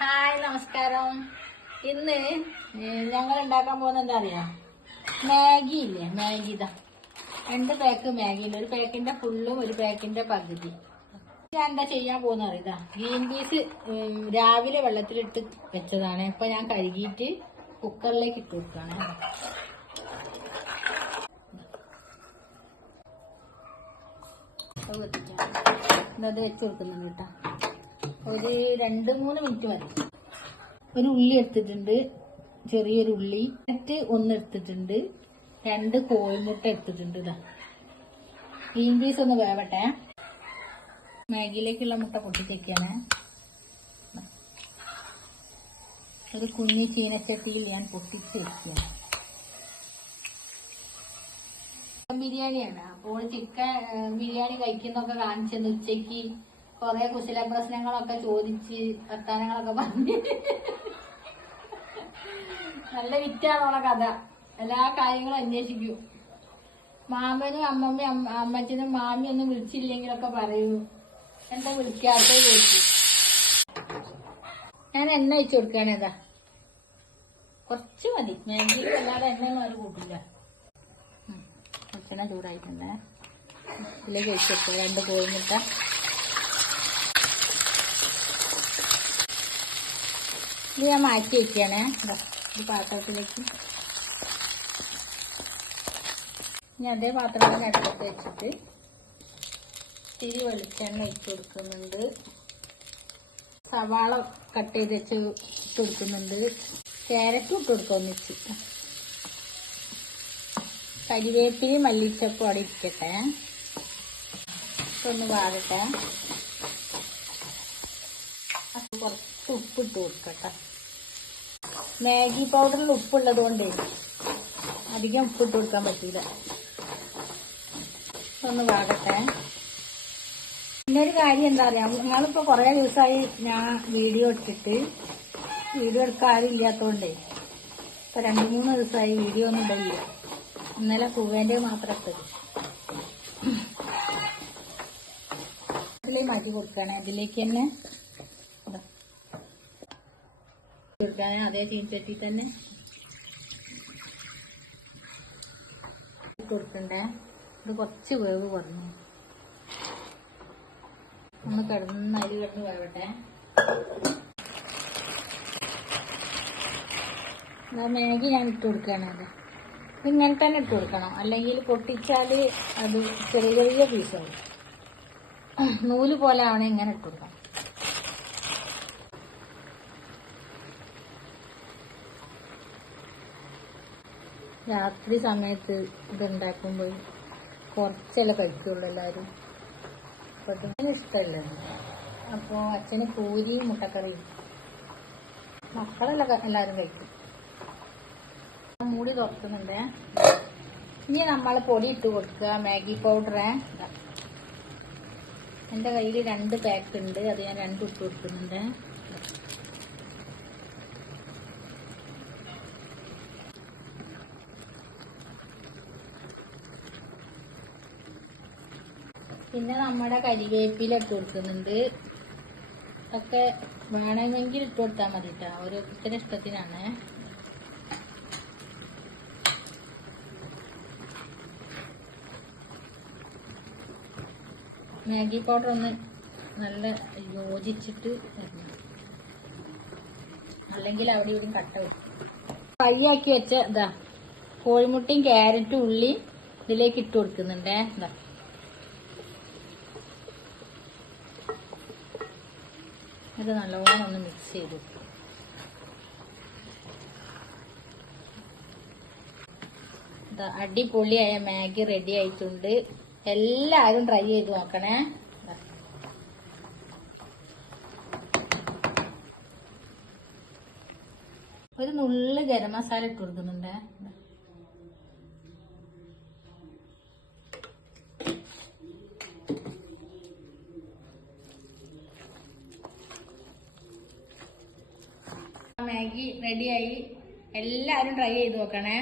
Hi നമസ്കാരം. ഇന്ന് ഞങ്ങൾ ഉണ്ടാക്കാൻ പോകുന്നത് എന്താ അറിയാ, മാഗി ഇല്ലേ, മാഗി. ഇതാ 2 പാക്ക് മാഗി ഉണ്ട്. ഒരു പാക്കിന്റെ ഫുള്ളും ഒരു പാക്കിന്റെ പകുതി. ഞാൻ എന്താ ചെയ്യാൻ പോകുന്ന അറിയാ, ഗ്രീൻ പീസ് രാവിലെ വെള്ളത്തിലിട്ട് വെച്ചതാണ്. ഇപ്പൊ ഞാൻ കഴുകിയിട്ട് കുക്കറിലേക്ക് ഇട്ട് വെക്കാണ്. അത് വെച്ച് കൊടുക്കുന്നുണ്ട് കേട്ടോ. ഒരു 2-3 മിനിറ്റ് മതി. ഒരു ഉള്ളി എടുത്തിട്ടുണ്ട്, ചെറിയൊരു ഉള്ളി. ഒന്ന് എടുത്തിട്ടുണ്ട്, 2 കോഴിമുട്ട എടുത്തിട്ടുണ്ട്. ഇതാ ഗ്രീൻ പീസ് ഒന്ന് വേവട്ടെ. മാഗിയിലേക്കുള്ള മുട്ട പൊട്ടിച്ചേക്കാണ്. ഒരു കുഞ്ഞി ചീനച്ചട്ടിയിൽ ഞാൻ പൊട്ടിച്ച് വെക്കുകയാണ്. ബിരിയാണിയാണ്. അപ്പോൾ ചിക്കൻ ബിരിയാണി കഴിക്കുന്നൊക്കെ കാണിച്ചെന്ന് ഉച്ചയ്ക്ക് കൊറേ കുശല പ്രശ്നങ്ങളൊക്കെ ചോദിച്ച് വർത്താനങ്ങളൊക്കെ പറഞ്ഞ് നല്ല വിറ്റാണുള്ള കഥ. എല്ലാ കാര്യങ്ങളും അന്വേഷിക്കും. മാമനും അമ്മമ്മയും അമ്മച്ചനും മാമിയൊന്നും വിളിച്ചില്ലെങ്കിലൊക്കെ പറയൂ, എന്താ വിളിക്കാത്ത ചോദിച്ചു. ഞാൻ എണ്ണ വെച്ച് കൊടുക്കുകയാണ്. ഏതാ കുറച്ച് മതി, മാഗിയിൽ അല്ലാതെ എണ്ണയൊന്നും അവർ കൂട്ടില്ല. കുറച്ചെണ്ണ ചൂടായിട്ടുണ്ട്. ഇതിലേക്ക് വെച്ച് കൊടുക്കുക 2 കോഴിമുട്ട. ഇത് ഞാൻ മാറ്റി വയ്ക്കുകയാണ് ഈ പാത്രത്തിലേക്ക്. ഇനി അതേ പാത്രത്തിന് അടുപ്പത്ത് വെച്ചിട്ട് ഇത്തിരി വെളിച്ചെണ്ണ ഇട്ട് കൊടുക്കുന്നുണ്ട്. സവാള കട്ട് ചെയ്ത് വെച്ച് ഇട്ട് കൊടുക്കുന്നുണ്ട്. ക്യാരറ്റും ഇട്ട് കൊടുക്കുക ഒന്നിച്ച്. കരിവേപ്പിലയും മല്ലിച്ചപ്പും അവിടെ ഇരിക്കട്ടെ. ഒന്ന് വാടട്ടെ. കുറച്ച് ഉപ്പിട്ട് കൊടുക്കട്ടെ. മാഗി പൗഡറിൽ ഉപ്പുള്ളത് കൊണ്ടേ അധികം ഉപ്പിട്ട് കൊടുക്കാൻ പറ്റില്ല. ഒന്ന് വാടട്ടെ. പിന്നെ ഒരു കാര്യം എന്താ പറയാ, ഞങ്ങളിപ്പോ കുറെ ദിവസമായി ഞാൻ വീഡിയോ എടുക്കാൻ ആരും ഇല്ലാത്തോണ്ടേ ഇപ്പൊ 2-3 ദിവസമായി വീഡിയോ ഒന്നും ഇടില്ല. ഇന്നലെ പൂവേന്റെ മാത്രം ഇട്ടത്. ഇതിലേക്ക് മാറ്റി കൊടുക്കുകയാണ്. അതിലേക്ക് തന്നെ കൊടുക്കാൻ അതേ ചീൻചട്ടി തന്നെ കൊടുക്കണ്ടേ. ഇത് കുറച്ച് വേവ് കുറഞ്ഞു. ഒന്ന് അരി കിടന്ന് വേവട്ടെ. മാഗി ഞാൻ ഇട്ട് കൊടുക്കുകയാണ്. അത് ഇങ്ങനെ തന്നെ ഇട്ട് കൊടുക്കണം, അല്ലെങ്കിൽ പൊട്ടിച്ചാൽ അത് ചെറിയ ചെറിയ പീസാവും. നൂല് പോലെ ആവണേ ഇങ്ങനെ ഇട്ട് കൊടുക്കണം. രാത്രി സമയത്ത് ഇതുണ്ടാക്കുമ്പോൾ കുറച്ചല്ലേ കഴിക്കുള്ളൂ എല്ലാവരും. അപ്പോൾ ഇതിന് ഇഷ്ടമല്ല. അപ്പോൾ അച്ഛന് പൂരിയും മുട്ടക്കറിയും, മക്കളെല്ലാം എല്ലാവരും കഴിക്കും. മൂടി തുറക്കുന്നുണ്ട്. ഇനി നമ്മൾ പൊടി ഇട്ട് കൊടുക്കുക. മാഗി പൗഡർ എൻ്റെ കയ്യിൽ 2 പാക്ക് ഉണ്ട്, അത് ഞാൻ 2 ഇട്ട് കൊടുക്കുന്നുണ്ട്. പിന്നെ നമ്മുടെ കരിവേപ്പില ഇട്ട് കൊടുക്കുന്നുണ്ട്. ഒക്കെ വേണമെങ്കിൽ ഇട്ട് കൊടുത്താൽ മതി കേട്ടോ, ഓരോരുത്തരുടെ ഇഷ്ടത്തിനാണ്. മാഗി പൗഡർ ഒന്ന് നല്ല യോജിച്ചിട്ട് വരണം, അല്ലെങ്കിൽ അവിടെ ഇവിടെയും കട്ട വരും. ഫ്രൈ ആക്കി വെച്ച ഇതാ കോഴിമുട്ടയും ക്യാരറ്റും ഉള്ളി ഇതിലേക്ക് ഇട്ട് കൊടുക്കുന്നുണ്ടേ. ഇതാ ഇത് നല്ലോണം ഒന്ന് മിക്സ് ചെയ്തു. അടിപൊളിയായ മാഗി റെഡി ആയിട്ടുണ്ട്. എല്ലാരും ട്രൈ ചെയ്ത് നോക്കണേ. ഒരു നുള്ള് ഗരം മസാല ഇട്ട് കൊടുക്കുന്നുണ്ട്. മാഗി റെഡിയായി. എല്ലാരും ട്രൈ ചെയ്ത് നോക്കണേ.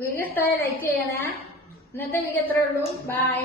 വീഡിയോ ഇഷ്ടമായ ലൈക്ക് ചെയ്യണേ. ഇന്നത്തെ വീഡിയോ എത്രയേ ഉള്ളൂ. ബൈ.